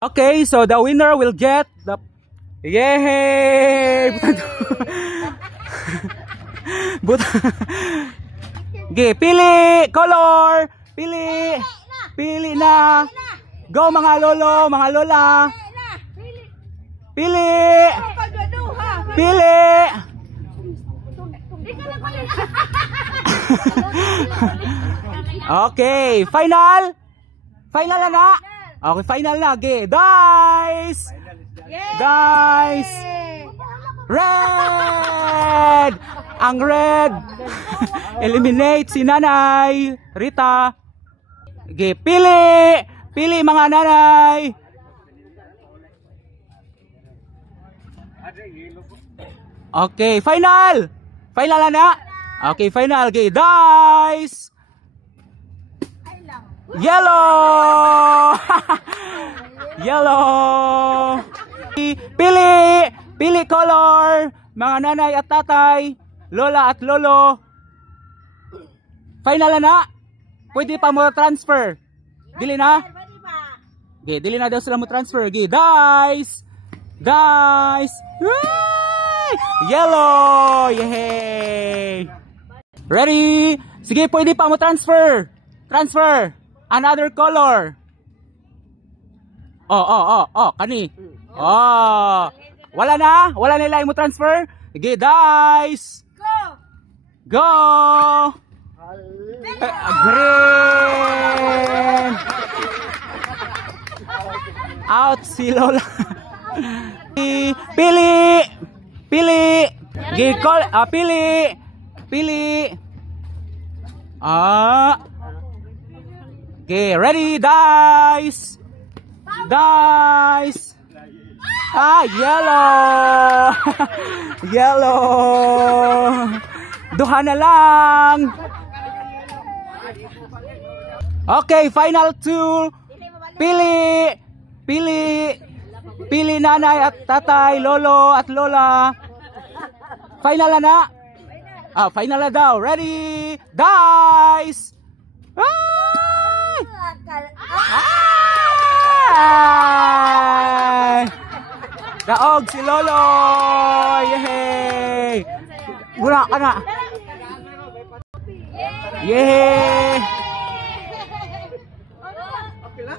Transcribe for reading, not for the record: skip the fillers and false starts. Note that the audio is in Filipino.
Okay, so the winner will get the... Yay! Okay, pili! Color! Pili! Pili na! Go mga lolo, mga lola! Pili! Pili! Okay, final! Final na! Okay, final na. Okay, dice! Dice! Red! Ang red! Eliminate si Nanay Rita. Okay, pili! Pili mga nanay! Okay, final! Final na! Okay, final. Okay, dice! Yellow! Yellow! Pili! Pili color! Mga nanay at tatay, lola at lolo. Final na! Pwede pa mo transfer. Dili na? Okay, dili na daw sila mo transfer. Okay, dice! Dice! Yay! Yellow! Yay! Ready? Sige, pwede pa mo transfer. Transfer! Another color. Kani. Wala na? Wala nila mo transfer? Sige, dice. Go. Go. Green. Out si Lola. Pili. Pili. Sige, pili. Pili. Okay, ready, dice! Dice! Yellow! Yellow! Duha na lang! Okay, final two! Pili! Pili! Pili nanay at tatay, lolo at lola! Final na! Final na daw! Ready! Dice! Daog si Lolo! Yehey! Guna ka na! Yehey! Okay na?